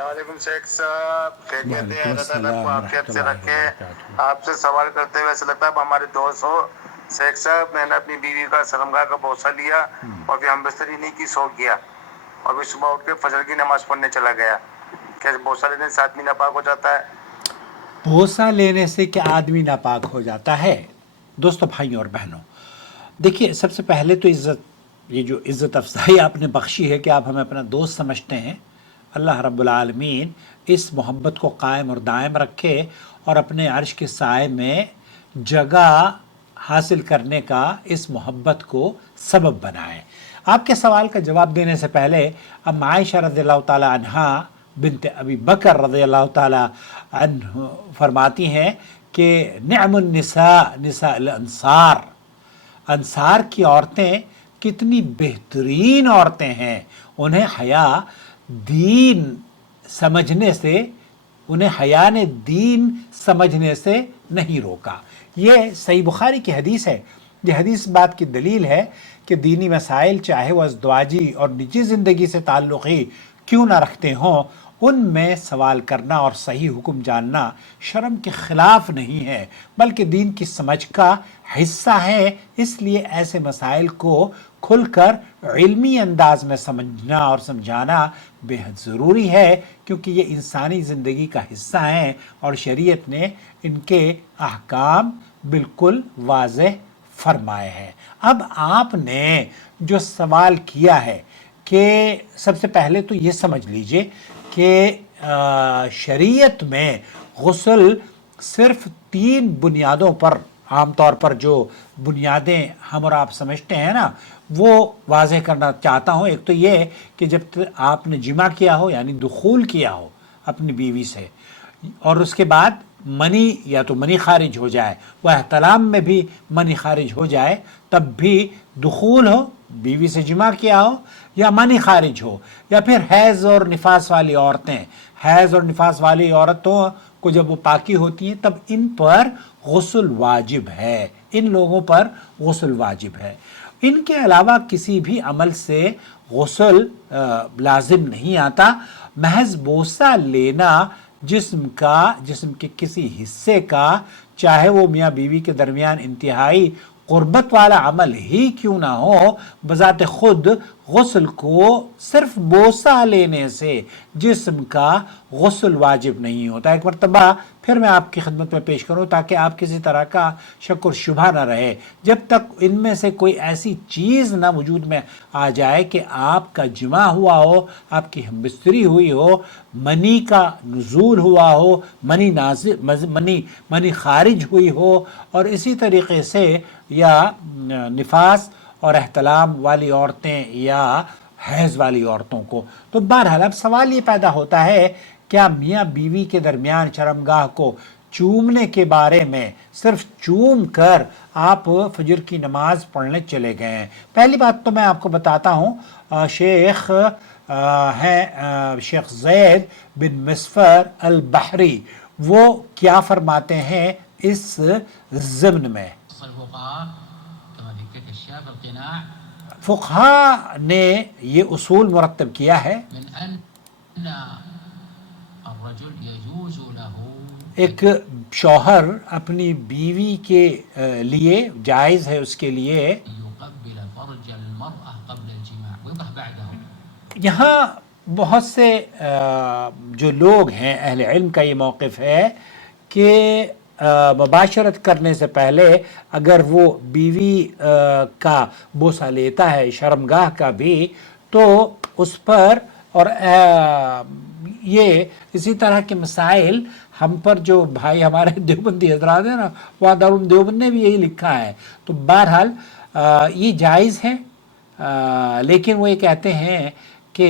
वालेकुम शेख साहब, खैरियत है, अल्लाह ताला आपको आफियत से रखे। आपसे सवाल करते हुए ऐसा लगता है हमारे दोस्त हो। शेख साहब, मैंने अपनी बीवी का शर्मगाह का बोसा लिया और फिर हम बिस्तरी नहीं की, सो गया और फिर सुबह उठ के फजर की नमाज पढ़ने चला गया। क्या बोसा लेने से आदमी नापाक हो जाता है? बोसा लेने से क्या आदमी नापाक हो जाता है? दोस्तों, भाइयों और बहनों, देखिए, सबसे पहले तो ये जो इज़्ज़त अफजाई आपने बख्शी है कि आप हमें अपना दोस्त समझते हैं, अल्लाह रब्बुल आलमीन इस मोहब्बत को कायम और दायम रखे और अपने अर्श के साए में जगह हासिल करने का इस मोहब्बत को सबब बनाए। आपके सवाल का जवाब देने से पहले अब आयशा रज़ियल्लाहु ताला अन्हा बिनते अबी बकर रज़ियल्लाहु ताला अन्हु फरमाती हैं कि निअमुन निसा निसा अल अंसार, अंसार की औरतें कितनी बेहतरीन औरतें हैं। उन्हें हया दीन समझने से, उन्हें हया ने दीन समझने से नहीं रोका। ये सही बुखारी की हदीस है। ये हदीस बात की दलील है कि दीनी मसाइल चाहे वह अज़दवाजी और निजी ज़िंदगी से ताल्लुक़ ही क्यों ना रखते हों, उनमें सवाल करना और सही हुक्म जानना शर्म के ख़िलाफ़ नहीं है, बल्कि दीन की समझ का हिस्सा है। इसलिए ऐसे मसाइल को खुलकर इल्मी अंदाज में समझना और समझाना बेहद ज़रूरी है, क्योंकि ये इंसानी ज़िंदगी का हिस्सा हैं और शरीयत ने इनके अहकाम बिल्कुल वाज़ेह फरमाए हैं। अब आपने जो सवाल किया है कि सबसे पहले तो ये समझ लीजिए कि शरीयत में गुस्ल सिर्फ 3 बुनियादों पर, आम तौर पर जो बुनियादें हम और आप समझते हैं ना, वो वाज़ेह करना चाहता हूँ। एक तो ये कि जब आपने जिमा किया हो, यानी दुखूल किया हो अपनी बीवी से, और उसके बाद मनी या तो मनी खारिज हो जाए, वह एहतलाम में भी मनी खारिज हो जाए, तब भी दुखूल हो, बीवी से जिमा किया हो, या मनी खारिज हो, या फिर हैज़ और निफास वाली औरतें, हैज़ और निफास वाली औरतों को जब वो पाकी होती हैं तब इन पर गुस्ल वाजिब है, इन लोगों पर गुस्ल वाजिब है। इनके अलावा किसी भी अमल से गुस्ल लाजिम नहीं आता। महज बोसा लेना जिस्म के किसी हिस्से का, चाहे वो मियाँ बीवी के दरमियान इंतहाई क़ुर्बत वाला अमल ही क्यों ना हो, बज़ाते खुद गुस्ल को सिर्फ बोसा लेने से जिस्म का गुस्ल वाजिब नहीं होता। एक मरतबा फिर मैं आपकी खिदमत में पेश करूँ ताकि आप किसी तरह का शक और शुबा ना रहे। जब तक इनमें से कोई ऐसी चीज़ ना वजूद में आ जाए कि आपका जिमा हुआ हो, आपकी हमबिस्तरी हुई हो, मनी का नुज़ूल हुआ हो, मनी खारिज हुई हो, और इसी तरीक़े से या निफास और एहतलाम वाली औरतें या हैज़ वाली औरतों को, तो बहरहाल अब सवाल ये पैदा होता है, क्या मियाँ बीवी के दरमियान शर्मगाह को चूमने के बारे में सिर्फ चूम कर आप फजर की नमाज पढ़ने चले गए हैं? पहली बात तो मैं आपको बताता हूँ, शेख हैं शेख ज़ैद बिन मिस्फर अल बहरी, वो क्या फरमाते हैं इस ज़िम्न में। फुक़हा ने ये उसूल मुरत्तब किया है, एक शौहर अपनी बीवी के लिए जायज़ है उसके लिए यहाँ बहुत से जो लोग हैं अहले इल्म का ये मौक़िफ़ है कि मुबाशरत करने से पहले अगर वो बीवी का बोसा लेता है, शर्मगाह का भी, तो उस पर, और ये इसी तरह के मसाइल हम पर जो भाई हमारे देवबंदी हजरात हैं ना, वहाँ दारुल देवबंद ने भी यही लिखा है। तो बहरहाल ये जायज़ है, लेकिन वो ये कहते हैं कि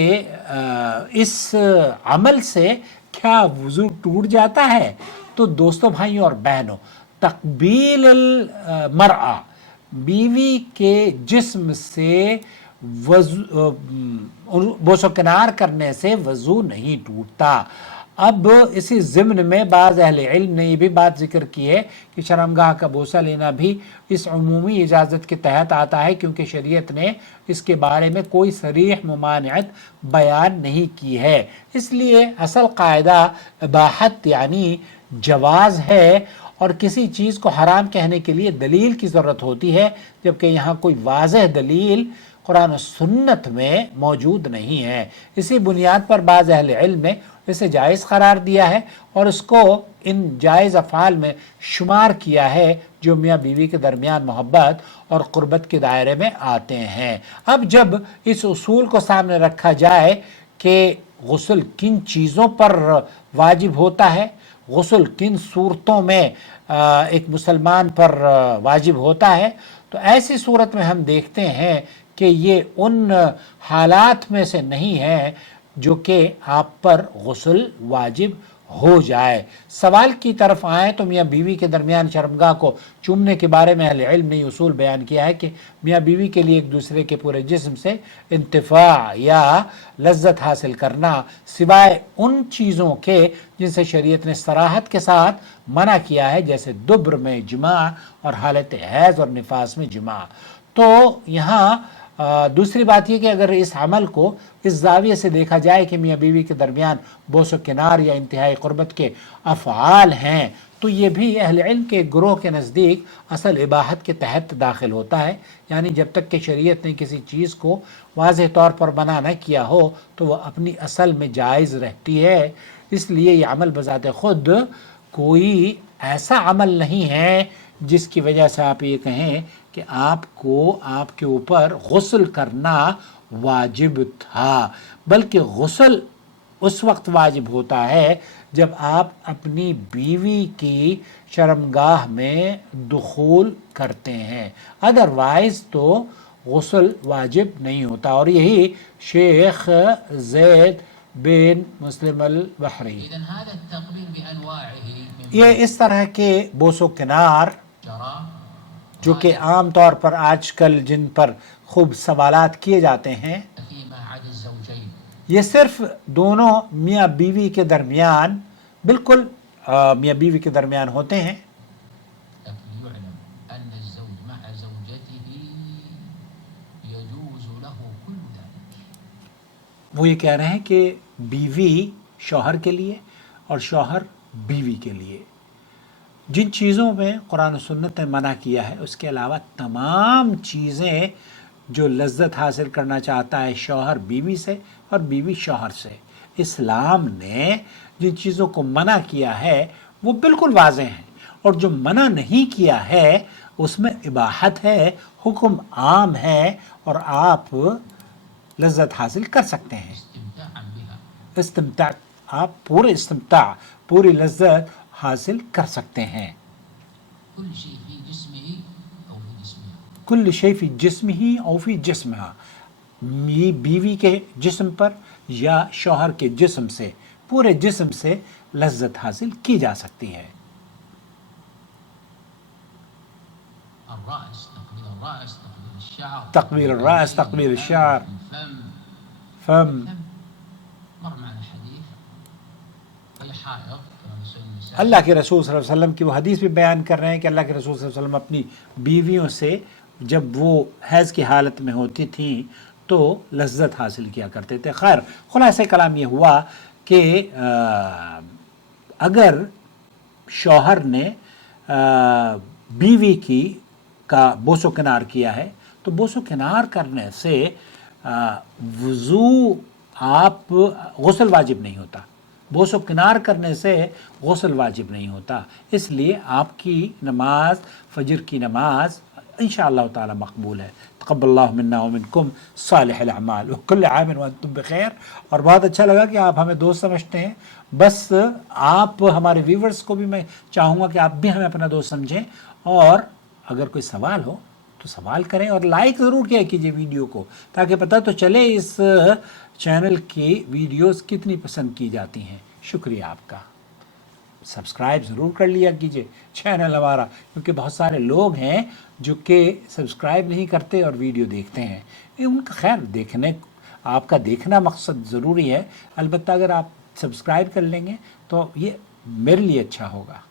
इस अमल से क्या वज़ू टूट जाता है? तो दोस्तों, भाइयों और बहनों, तकबील मरआ, बीवी के जिस्म से बोसो किनार करने से वज़ू नहीं टूटता। اب اسی ضمن میں بعض اہل علم نے یہ بھی بات ذکر کی ہے کہ شرمگاہ کا بوسہ لینا بھی اس عمومی اجازت کے تحت آتا ہے، کیونکہ شریعت نے اس کے بارے میں کوئی صریح ممانعت بیان نہیں کی ہے۔ اس لیے اصل قاعدہ اباحت یعنی جواز ہے، اور کسی چیز کو حرام کہنے کے لیے دلیل کی ضرورت ہوتی ہے، جبکہ یہاں کوئی واضح دلیل قرآن و سنت میں موجود نہیں ہے۔ اسی بنیاد پر بعض اہل علم نے اسے جائز قرار دیا ہے اور اس کو ان جائز افعال میں شمار کیا ہے جو میاں بیوی کے درمیان محبت اور قربت کے دائرے میں آتے ہیں۔ اب جب اس اصول کو سامنے رکھا جائے کہ غسل کن چیزوں پر واجب ہوتا ہے، غسل کن صورتوں میں ایک مسلمان پر واجب ہوتا ہے، تو ایسی صورت میں ہم دیکھتے ہیں کہ یہ ان حالات میں سے نہیں ہے جو کہ آپ پر غسل واجب ہو جائے۔ سوال کی طرف آئیں تو میاں بیوی کے درمیان شرمگاہ کو چومنے کے بارے میں اہل علم نے یہ اصول بیان کیا ہے کہ میاں بیوی کے لیے ایک دوسرے کے پورے جسم سے انتفاع یا لذت حاصل کرنا، سوائے ان چیزوں کے جن سے شریعت نے صراحت کے ساتھ منع کیا ہے، جیسے دبر میں جماع اور حالت حیض اور نفاس میں جماع۔ تو یہاں دوسری بات یہ کہ اگر اس عمل کو اس زاویے سے دیکھا جائے کہ میاں بیوی کے درمیان بوس و کنار یا انتہائی قربت کے افعال ہیں، تو یہ بھی اہل علم کے گروہ کے نزدیک اصل اباحت کے تحت داخل ہوتا ہے، یعنی جب تک کہ شریعت نے کسی چیز کو واضح طور پر منع نہ کیا ہو تو وہ اپنی اصل میں جائز رہتی ہے۔ اس لیے یہ عمل بذات خود کوئی ایسا عمل نہیں ہے جس کی وجہ سے آپ یہ کہیں کہ آپ کو آپ کے اوپر غسل کرنا واجب تھا، بلکہ غسل اس وقت واجب ہوتا ہے جب آپ اپنی بیوی کی شرمگاہ میں دخول کرتے ہیں، ادروائز تو غسل واجب نہیں ہوتا۔ اور یہی شیخ زید بن مسلم البحری یہ اس طرح کے بوس و کنار جو کہ عام طور پر آج کل جن پر خوب سوالات کیے جاتے ہیں، یہ صرف دونوں میاں بیوی کے درمیان، بالکل میاں بیوی کے درمیان ہوتے ہیں۔ وہ یہ کہہ رہے ہیں کہ بیوی شوہر کے لیے اور شوہر بیوی کے لیے جن چیزوں میں قرآن و سنت نے منع کیا ہے، اس کے علاوہ تمام چیزیں جو لذت حاصل کرنا چاہتا ہے شوہر بیوی سے اور بیوی شوہر سے، اسلام نے جن چیزوں کو منع کیا ہے وہ بالکل واضح ہیں، اور جو منع نہیں کیا ہے اس میں اباحت ہے، حکم عام ہے، اور آپ لذت حاصل کر سکتے ہیں۔ استمتاع، آپ پورے استمتاع، پوری لذت حاصل کر سکتے ہیں۔ کل شیء فی جسمہ او فی جسمہا، بیوی کے جسم پر یا شوہر کے جسم سے، پورے جسم سے لذت حاصل کی جا سکتی ہے۔ تقبیل الراس، تقبیل الشعر، فم۔ اللہ کے رسول صلی اللہ علیہ وسلم کی وہ حدیث بھی بیان کر رہے ہیں کہ اللہ کے رسول صلی اللہ علیہ وسلم اپنی بیویوں سے جب وہ حیض کی حالت میں ہوتی تھیں تو لذت حاصل کیا کرتے تھے۔ خیر، خلاصہ کلام یہ ہوا کہ اگر شوہر نے بیوی کا بوس و کنار کیا ہے تو بوس و کنار کرنے سے وضو آپ غسل واجب نہیں ہوتا، بوس و کنار کرنے سے غسل واجب نہیں ہوتا، اس لیے آپ کی نماز، فجر کی نماز انشاءاللہ تعالی مقبول ہے۔ تقبل اللہ منا ومنکم صالح الاعمال وکل عام وانتم بخیر۔ اور بہت اچھا لگا کہ آپ ہمیں دوست سمجھتے ہیں، بس آپ ہمارے ویورز کو بھی میں چاہوں گا کہ آپ بھی ہمیں اپنا دوست سمجھیں، اور اگر کوئی سوال ہو تو سوال کریں، اور لائک ضرور کیا کیجئے ویڈیو کو، تاکہ پتہ تو چلے اس چینل کی ویڈیوز کتنی پسند کی جاتی ہیں۔ شکریہ آپ کا۔ سبسکرائب ضرور کر لیا کیجئے چینل ہمارا، کیونکہ بہت سارے لوگ ہیں جو کہ سبسکرائب نہیں کرتے اور ویڈیو دیکھتے ہیں۔ ان کا خیر، آپ کا دیکھنا مقصد ضروری ہے، البتہ اگر آپ सब्सक्राइब कर लेंगे तो ये मेरे लिए अच्छा होगा।